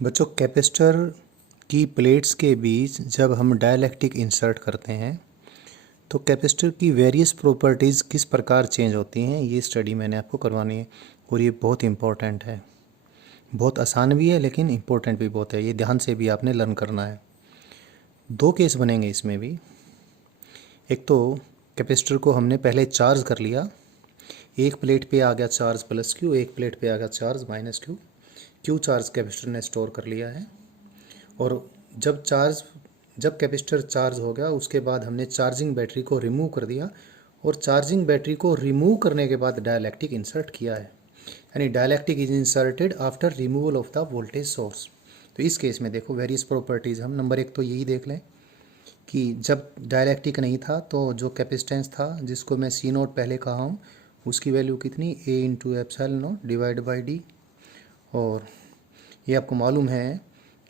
बच्चों, कैपेसिटर की प्लेट्स के बीच जब हम डाइलेक्ट्रिक इंसर्ट करते हैं तो कैपेसिटर की वेरियस प्रॉपर्टीज़ किस प्रकार चेंज होती हैं, ये स्टडी मैंने आपको करवानी है। और ये बहुत इम्पोर्टेंट है, बहुत आसान भी है लेकिन इम्पोर्टेंट भी बहुत है। ये ध्यान से भी आपने लर्न करना है। दो केस बनेंगे इसमें भी। एक तो कैपेसिटर को हमने पहले चार्ज कर लिया, एक प्लेट पे आ गया चार्ज प्लस क्यू, एक प्लेट पे आ गया charge minus Q. Q charge capacitor ने स्टोर कर लिया है। और जब कैपेसिटर चार्ज हो गया उसके बाद हमने चार्जिंग बैटरी को रिमूव कर दिया, और चार्जिंग बैटरी को रिमूव करने के बाद डाइलेक्ट्रिक इंसर्ट किया है। यानी dielectric is inserted after removal of the voltage source. तो इस केस में देखो वेरियस प्रॉपर्टीज़, हम नंबर एक तो यही देख लें कि जब डाइलेक्ट्रिक नहीं था तो जो कैपेसिटेंस था जिसको मैं सी नोट पहले कहा हूँ, उसकी वैल्यू कितनी, A into epsilon nought divide by D. और ये आपको मालूम है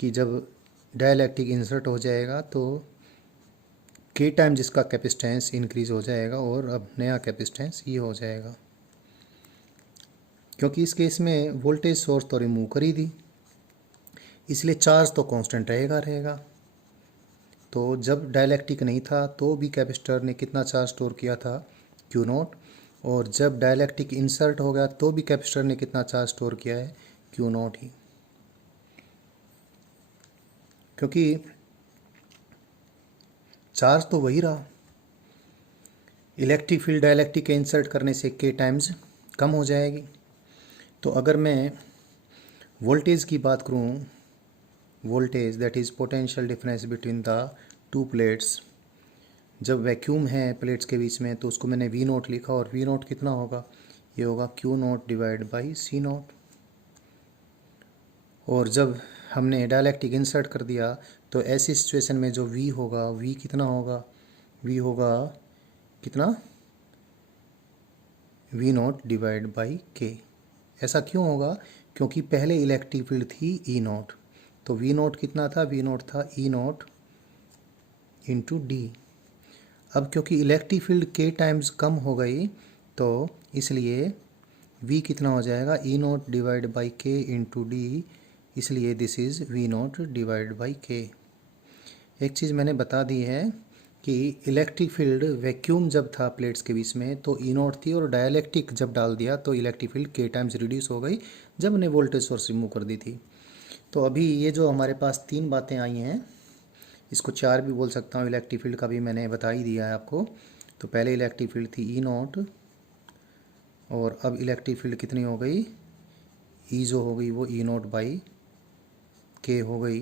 कि जब डाइलेक्ट्रिक इंसर्ट हो जाएगा तो के टाइम जिसका कैपेसिटेंस इंक्रीज हो जाएगा और अब नया कैपेसिटेंस ये हो जाएगा, क्योंकि इस केस में वोल्टेज सोर्स तो रिमूव कर ही दी, इसलिए चार्ज तो कांस्टेंट रहेगा। तो जब डाइलेक्ट्रिक नहीं था तो भी कैपेसिटर ने कितना चार्ज स्टोर किया था, क्यू नोट। और जब डाइलेक्ट्रिक इंसर्ट हो गया तो भी कैपेसिटर ने कितना चार्ज स्टोर किया है, क्यू नोट ही। क्योंकि चार्ज तो वही रहा। इलेक्ट्रिक फील्ड डाइलेक्ट्रिक के इंसर्ट करने से के टाइम्स कम हो जाएगी। तो अगर मैं वोल्टेज की बात करूं, voltage that is potential difference between the two plates, जब वैक्यूम है प्लेट्स के बीच में तो उसको मैंने वी नोट लिखा, और वी नोट कितना होगा, ये होगा Q naught divide by C naught. और जब हमने डाइलेक्ट्रिक इंसर्ट कर दिया तो ऐसी सिचुएशन में जो वी होगा, वी कितना होगा, वी होगा कितना, वी नोट डिवाइड बाई के। ऐसा क्यों होगा, क्योंकि पहले इलेक्ट्रिक फील्ड थी ई नोट, तो वी नोट कितना था, वी नोट था ई नोट इंटू डी। अब क्योंकि इलेक्ट्रिक फील्ड के टाइम्स कम हो गई तो इसलिए वी कितना हो जाएगा, E naught divide by K into D, इसलिए this is V naught divide by K. एक चीज़ मैंने बता दी है कि इलेक्ट्रिक फील्ड वैक्यूम जब था प्लेट्स के बीच में तो ई नोट थी, और डाइलेक्ट्रिक जब डाल दिया तो इलेक्ट्रिक फील्ड के टाइम्स रिड्यूस हो गई जब हमने वोल्टेज सोर्स रिमूव कर दी थी। तो अभी ये जो हमारे पास तीन बातें आई हैं, इसको चार भी बोल सकता हूँ, इलेक्ट्रिक फील्ड का भी मैंने बता ही दिया है आपको। तो पहले इलेक्ट्रिक फील्ड थी ई नोट, और अब इलेक्ट्रिक फील्ड कितनी हो गई, ई जो हो गई वो ई नोट बाई के हो गई।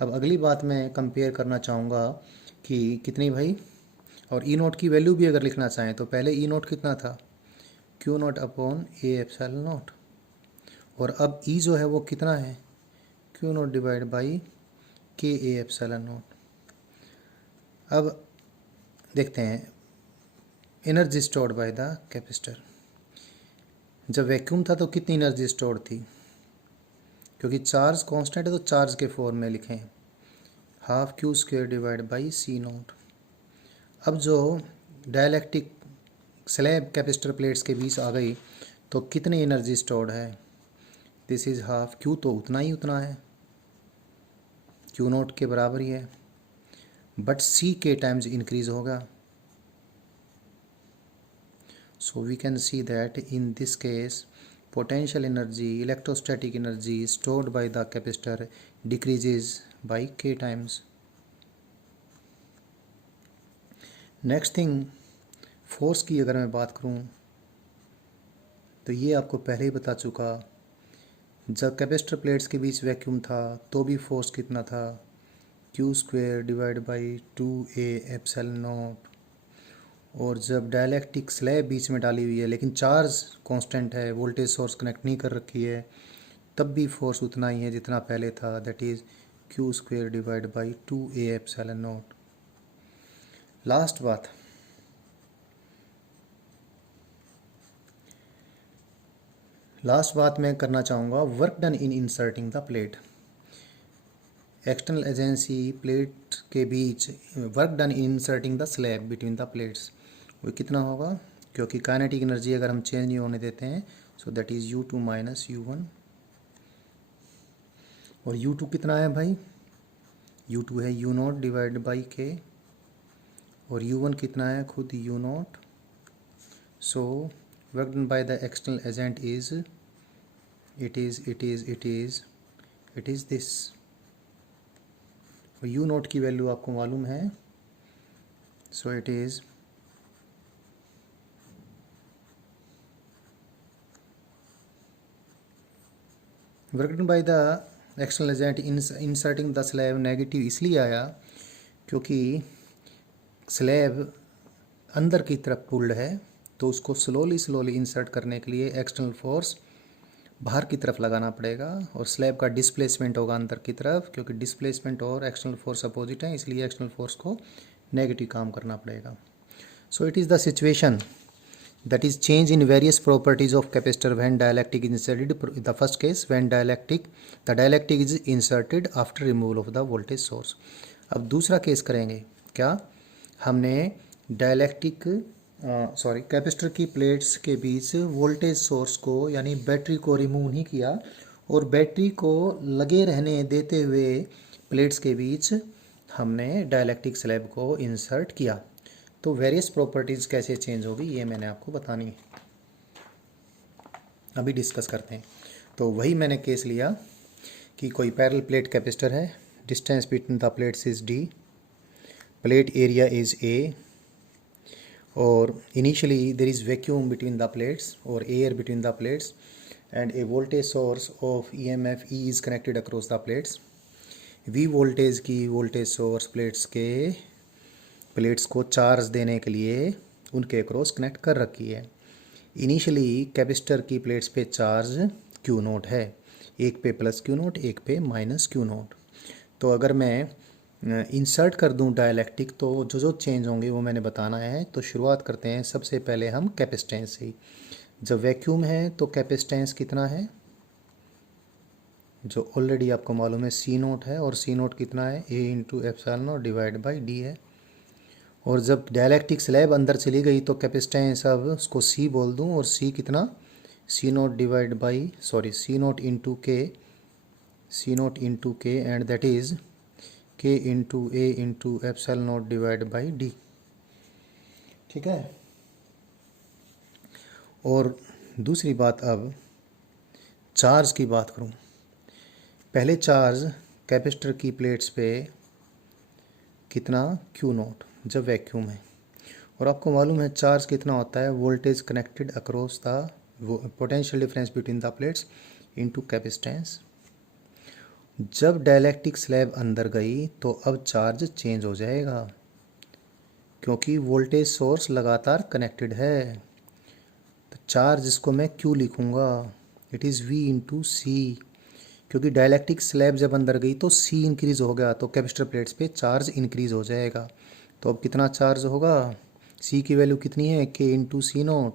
अब अगली बात मैं कंपेयर करना चाहूँगा कि कितनी भाई, और ई नोट की वैल्यू भी अगर लिखना चाहें तो पहले ई नोट कितना था, Q naught upon A epsilon nought, और अब ई जो है वो कितना है, क्यू नोट डिवाइड बाई के ए एप्सिलॉन नोट। अब देखते हैं energy stored by the capacitor. जब वैक्यूम था तो कितनी एनर्जी स्टोर्ड थी, क्योंकि चार्ज कांस्टेंट है तो चार्ज के फॉर्म में लिखें, half Q square divide by C naught. अब जो डाइलेक्ट्रिक स्लैब कैपेसिटर प्लेट्स के बीच आ गई तो कितनी एनर्जी स्टोर्ड है, दिस इज़ हाफ क्यू, तो उतना है, क्यू नोट के बराबर ही है, बट सी के टाइम्स इंक्रीज होगा। So we can see that in this case potential energy, electrostatic energy stored by the capacitor decreases by k times. Next thing, force की अगर मैं बात करूं तो ये आपको पहले ही बता चुका, जब कैपेसिटर प्लेट्स के बीच वैक्यूम था तो भी फोर्स कितना था, Q square divide by 2a epsilon nought. और जब डाइलेक्ट्रिक स्लैब बीच में डाली हुई है लेकिन चार्ज कांस्टेंट है, वोल्टेज सोर्स कनेक्ट नहीं कर रखी है, तब भी फोर्स उतना ही है जितना पहले था, that is Q square divide by 2a epsilon nought. Last बात मैं करना चाहूँगा, work done in inserting the plate. External agency plate के बीच work done in inserting the slab between the plates, वो कितना होगा, क्योंकि काइनेटिक एनर्जी अगर हम चेंज नहीं होने देते हैं, so that is U2 minus U1। और U2 कितना है भाई, U2 है U0 डिवाइड बाई K, और U1 कितना है खुद U0. So work done by the external agent is it is this. और U0 की वैल्यू आपको मालूम है, so it is work done by the external agent inserting the slab. Negative इसलिए आया क्योंकि स्लैब अंदर की तरफ पुल्ड है, तो उसको स्लोली इंसर्ट करने के लिए एक्सटर्नल फोर्स बाहर की तरफ लगाना पड़ेगा, और स्लैब का डिस्प्लेसमेंट होगा अंदर की तरफ, क्योंकि डिस्प्लेसमेंट और एक्सटर्नल फोर्स अपोजिट हैं, इसलिए एक्सटर्नल फोर्स को नेगेटिव काम करना पड़ेगा. So it is the situation that is change in various properties of capacitor when dielectric is inserted. The first case when the dielectric is inserted after removal of the voltage source. अब दूसरा case करेंगे. क्या हमने capacitor की plates के बीच voltage source को यानी battery को रिमूव नहीं किया, और बैटरी को लगे रहने देते हुए प्लेट्स के बीच हमने डाइलेक्ट्रिक स्लैब को इंसर्ट किया. तो वेरियस प्रॉपर्टीज़ कैसे चेंज होगी ये मैंने आपको बतानी है, अभी डिस्कस करते हैं. तो वही मैंने केस लिया कि कोई पैरेलल प्लेट कैपेसिटर है, distance between the plates is D, plate area is A, और initially there is vacuum between the plates और air between the plates, and a voltage source of EMF E is connected across the plates. V voltage की voltage source plates को charge देने के लिए उनके across connect कर रखी है. इनिशियली कैपेसिटर की प्लेट्स पे चार्ज Q0 है, एक पे प्लस Q0 एक पे माइनस Q0. तो अगर मैं इंसर्ट कर दूं डाइलेक्ट्रिक, तो जो चेंज होंगे वो मैंने बताना है. तो शुरुआत करते हैं सबसे पहले हम कैपेसिटेंस से. जब वैक्यूम है तो कैपेसिटेंस कितना है, जो ऑलरेडी आपको मालूम है C0 है, और C0 कितना है A into epsilon divide by D है. और जब डाइलेक्ट्रिक स्लैब अंदर चली गई तो कैपेसिटेंस अब उसको C बोल दूं, और C कितना C0 divide by C0 into K and that is K into A into epsilon divide by D. ठीक है. और दूसरी बात, अब चार्ज की बात करूं. पहले चार्ज कैपेसिटर की प्लेट्स पे कितना Q0 जब वैक्यूम है, और आपको मालूम है चार्ज कितना होता है, voltage connected across the potential difference between the plates into capacitance. जब डाइलेक्ट्रिक स्लैब अंदर गई तो अब चार्ज चेंज हो जाएगा, क्योंकि वोल्टेज सोर्स लगातार कनेक्टेड है. तो चार्ज इसको मैं Q लिखूँगा, it is V into C, क्योंकि डाइलेक्ट्रिक स्लैब जब अंदर गई तो C इंक्रीज़ हो गया, तो कैपेसिटर प्लेट्स पे चार्ज इंक्रीज़ हो जाएगा. तो अब कितना चार्ज होगा, C की वैल्यू कितनी है K into C0.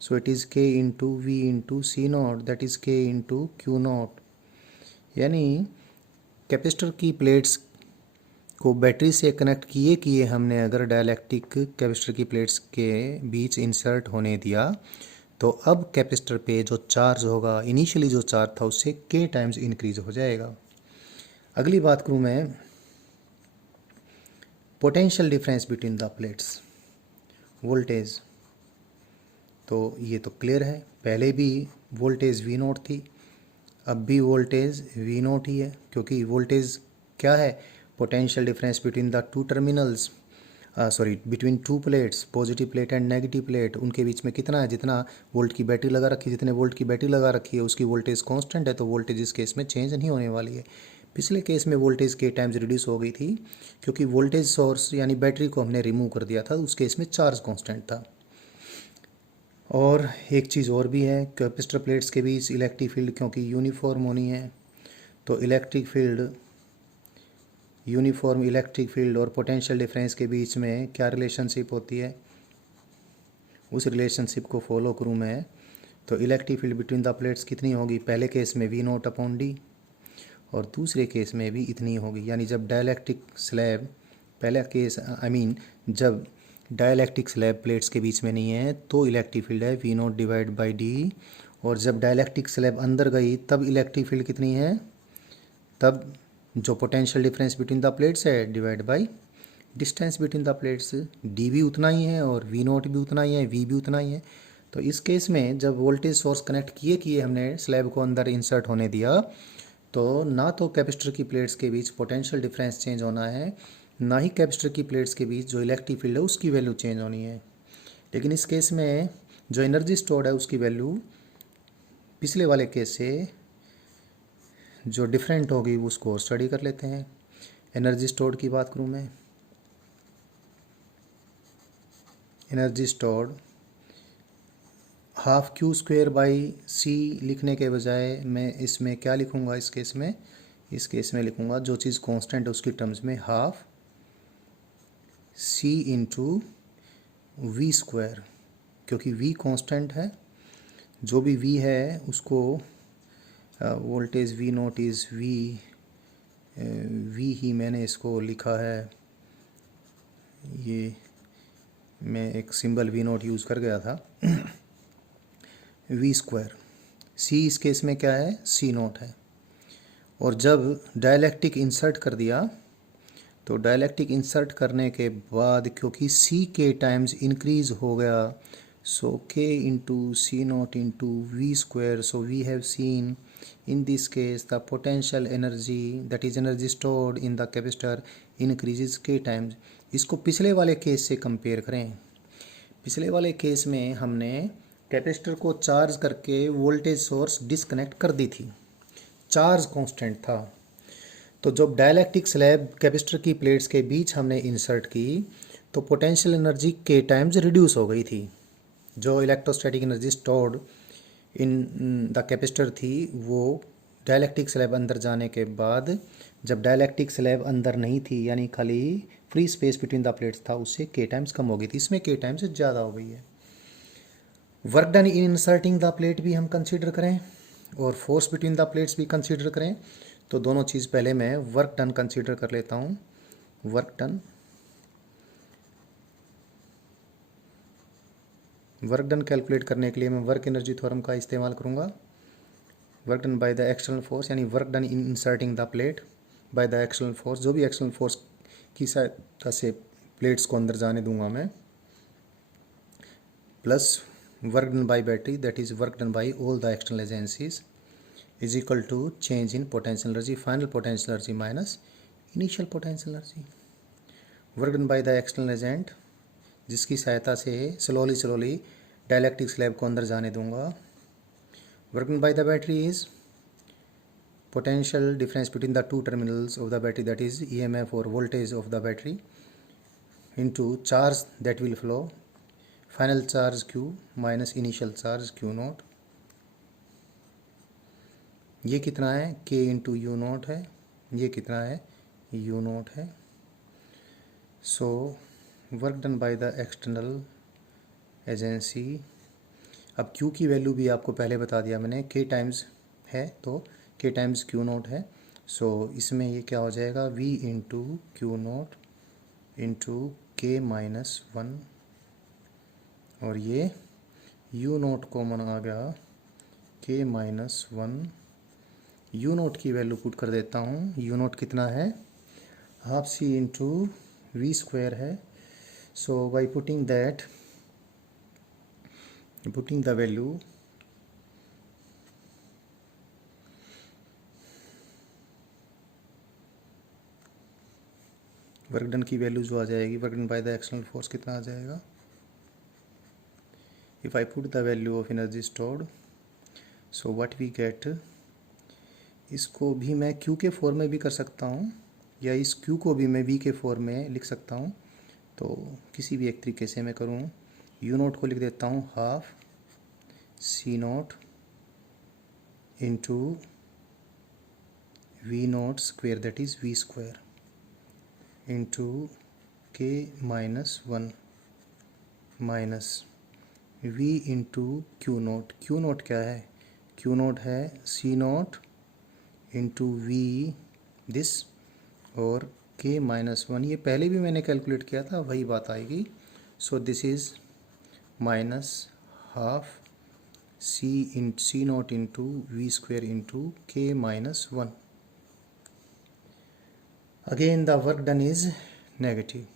So it is K into V into C0, that is K into Q0. यानी कैपेसिटर की प्लेट्स को बैटरी से कनेक्ट किए हमने अगर डाइलेक्ट्रिक कैपेसिटर की प्लेट्स के बीच इंसर्ट होने दिया, तो अब कैपेसिटर पे जो चार्ज होगा, इनिशियली जो चार्ज था उससे K टाइम्स इंक्रीज हो जाएगा. अगली बात करूँ मैं potential difference between the plates, voltage. तो ये तो क्लियर है, पहले भी वोल्टेज V0 थी, अब भी वोल्टेज V0 ही है, क्योंकि वोल्टेज क्या है, potential difference between the two terminals, between two plates, positive plate and negative plate, उनके बीच में कितना है, जितना वोल्ट की बैटरी लगा रखी है, जितने वोल्ट की बैटरी लगा रखी है उसकी वोल्टेज कांस्टेंट है, तो वोल्टेज इस केस में चेंज नहीं होने वाली है. पिछले केस में वोल्टेज K टाइम्स रिड्यूस हो गई थी, क्योंकि वोल्टेज सोर्स यानी बैटरी को हमने रिमूव कर दिया था, उस केस में चार्ज कांस्टेंट था. और एक चीज़ और भी है, कैपेसिटर प्लेट्स के बीच इलेक्ट्रिक फील्ड क्योंकि यूनिफॉर्म होनी है, तो यूनिफॉर्म इलेक्ट्रिक फील्ड और पोटेंशियल डिफरेंस के बीच में क्या रिलेशनशिप होती है, उस रिलेशनशिप को फॉलो करूँ मैं, तो electric field between the plates कितनी होगी, पहले केस में V0 अपॉन D, और दूसरे केस में भी इतनी होगी. यानी जब डाइलेक्ट्रिक स्लैब, पहला केस जब डाइलेक्ट्रिक स्लैब प्लेट्स के बीच में नहीं है तो इलेक्ट्रिक फील्ड है V0 डिवाइड बाई D, और जब डाइलेक्ट्रिक स्लैब अंदर गई तब इलेक्ट्रिक फील्ड कितनी है तब जो potential difference between the plates है divide by distance between the plates, D भी उतना ही है और वी नोट भी उतना ही है, वी भी उतना ही है। तो इस केस में जब वोल्टेज सोर्स कनेक्ट किए किए हमने स्लैब को अंदर इंसर्ट होने दिया, तो ना तो कैपेसिटर की प्लेट्स के बीच पोटेंशियल डिफरेंस चेंज होना है, ना ही कैपेसिटर की प्लेट्स के बीच जो इलेक्ट्रिक फील्ड है उसकी वैल्यू चेंज होनी है। लेकिन इस केस में जो एनर्जी स्टोर्ड है उसकी वैल्यू पिछले वाले केस से जो डिफरेंट होगी उसको स्टडी कर लेते हैं। एनर्जी स्टोर्ड की बात करूँ मैं, energy stored half Q square by C लिखने के बजाय मैं इसमें क्या लिखूँगा इस केस में, इस केस में लिखूँगा जो चीज़ कांस्टेंट है उसकी टर्म्स में half C into V square, क्योंकि वी कांस्टेंट है, जो भी वी है उसको voltage V nought is V ही मैंने इसको लिखा है, ये मैं एक सिंबल वी नोट यूज़ कर गया था वी स्क्वायर। सी इस केस में क्या है, सी नोट है। और जब डायलैक्टिक इंसर्ट कर दिया तो डायलैक्टिक इंसर्ट करने के बाद क्योंकि सी के टाइम्स इंक्रीज हो गया, so K into C note into V square, so we have seen in this case the potential energy that is energy stored in the capacitor increases K times. इसको पिछले वाले केस से compare करें। पिछले वाले case में हमने capacitor को चार्ज करके वोल्टेज सोर्स डिस्कनेक्ट कर दी थी, चार्ज कांस्टेंट था। तो जब डायलैक्टिक स्लैब कैपेसिटर की प्लेट्स के बीच हमने इंसर्ट की तो पोटेंशियल एनर्जी के टाइम्स रिड्यूस हो गई थी। जो electrostatic energy stored in the capacitor थी वो डायलैक्टिक स्लैब अंदर जाने के बाद, जब डायलैक्टिक स्लैब अंदर नहीं थी यानी खाली free space between the plates था, उससे के टाइम्स कम हो गई थी, इसमें के टाइम्स ज़्यादा हो गई है। Work done in inserting the plate भी हम कंसीडर करें और फोर्स बिटवीन द प्लेट्स भी कंसीडर करें। तो दोनों चीज़ पहले मैं वर्क डन कंसीडर कर लेता हूँ। वर्क डन कैलकुलेट करने के लिए मैं वर्क एनर्जी थ्योरम का इस्तेमाल करूँगा। Work done by the external force यानी work done in inserting the plate by the external force, जो भी एक्सटर्नल फोर्स की सहायता से प्लेट्स को अंदर जाने दूंगा मैं, plus work done by battery that is work done by all the external agencies is equal to change in potential energy, final potential energy minus initial potential energy. Work done by the external agent जिसकी सहायता से slowly dialectic slab को अंदर जाने दूंगा। Work done by the battery is potential difference between the two terminals of the battery, that is EMF or voltage of the battery, into charge that will flow, final charge Q minus initial charge Q note. ये कितना है, K into you note है, ये कितना है, you note है। So work done by the external agency. अब Q की वैल्यू भी आपको पहले बता दिया मैंने, K टाइम्स है तो K टाइम्स क्यू नोट है। सो इसमें ये क्या हो जाएगा, V into Q nought into K minus one, और ये U नोट कॉमन आ गया, K minus one. U nought की वैल्यू पुट कर देता हूँ, यू नोट कितना है, half C into V square है। So by putting the value work done की वैल्यू जो आ जाएगी, work done by the external force कितना आ जाएगा, if I put the value of energy stored, so what we get, इसको भी मैं Q के फॉर्म में भी कर सकता हूँ या इस Q को भी मैं V के फॉर्म में लिख सकता हूँ। तो किसी भी एक तरीके से मैं करूँ, यू नोट को लिख देता हूँ half C note into V nought square that is V square into K minus one minus V into Q nought. Q nought क्या है, क्यू नोट है C note into V this और K minus one, ये पहले भी मैंने calculate किया था वही बात आएगी। So this is minus half C note into V square into K minus one. Again the work done is negative.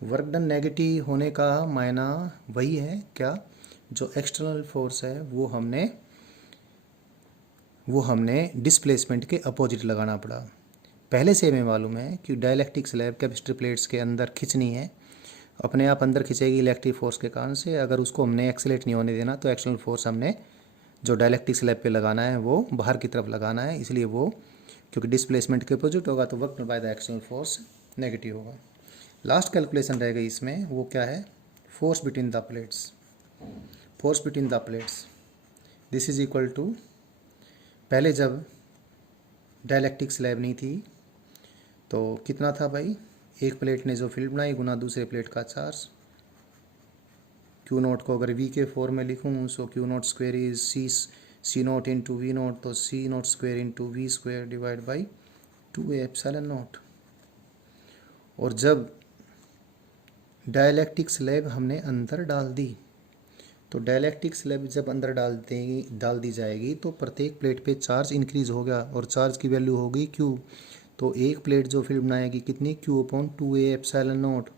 Work done negative होने का मायना वही है क्या, जो एक्सटर्नल फोर्स है वो हमने डिस्प्लेसमेंट के अपोजिट लगाना पड़ा। पहले से हमें मालूम है कि डाइलेक्ट्रिक स्लैब कैपेसिटर प्लेट्स के अंदर खिंचनी है, अपने आप अंदर खिंचेगी इलेक्ट्रिक फोर्स के कारण से। अगर उसको हमने एक्सेलेरेट नहीं होने देना तो एक्सटर्नल फोर्स हमने जो डाइलेक्ट्रिक स्लैब पे लगाना है वो बाहर की तरफ लगाना है, इसलिए वो क्योंकि डिस्प्लेसमेंट के अपोजिट होगा तो work by the external force negative होगा। लास्ट कैलकुलेशन रह गई इसमें, वो क्या है, force between the plates. Force between the plates this is equal to, पहले जब डाइलेक्ट्रिक स्लैब नहीं थी तो कितना था भाई, एक प्लेट ने जो फील्ड बनाई गुना दूसरे प्लेट का चार्ज। क्यू नोट को अगर वी के फॉर्म में लिखूँ so Q nought square is C note into V nought, तो C nought square into V square divide by 2a epsilon nought. और जब डाइलेक्ट्रिक स्लैब हमने अंदर डाल दी तो डाइलेक्ट्रिक स्लैब जब अंदर डाल दी जाएगी तो प्रत्येक प्लेट पे चार्ज इंक्रीज हो गया और चार्ज की वैल्यू होगी क्यू। तो एक प्लेट जो फील्ड बनाएगी कितनी, Q upon 2a epsilon note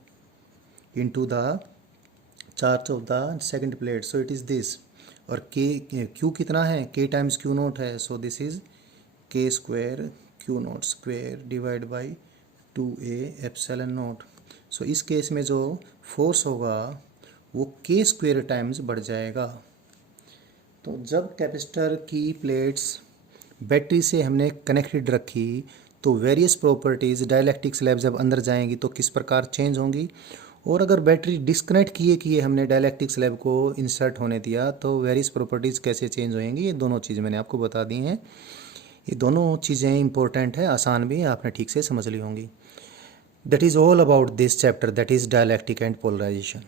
into the charge of the second plate, so it is this. और के क्यू कितना है, के टाइम्स क्यू नोट है, so this is K square Q nought square divide by 2a epsilon nought. So इस case में जो force होगा वो के स्क्वायर टाइम्स बढ़ जाएगा। तो जब कैपेसिटर की प्लेट्स बैटरी से हमने कनेक्टेड रखी तो वेरियस प्रॉपर्टीज़ डाइलेक्ट्रिक स्लैब जब अंदर जाएंगी तो किस प्रकार चेंज होंगी, और अगर बैटरी डिस्कनेक्ट किए हमने डाइलेक्ट्रिक स्लैब को इंसर्ट होने दिया तो वेरियस प्रॉपर्टीज़ कैसे चेंज होंगी। ये दोनों चीज़ें मैंने आपको बता दी हैं। ये दोनों चीज़ें इंपॉर्टेंट है, आसान भी, आपने ठीक से समझ ली होंगी। That is all about this chapter, that is dielectric and polarisation.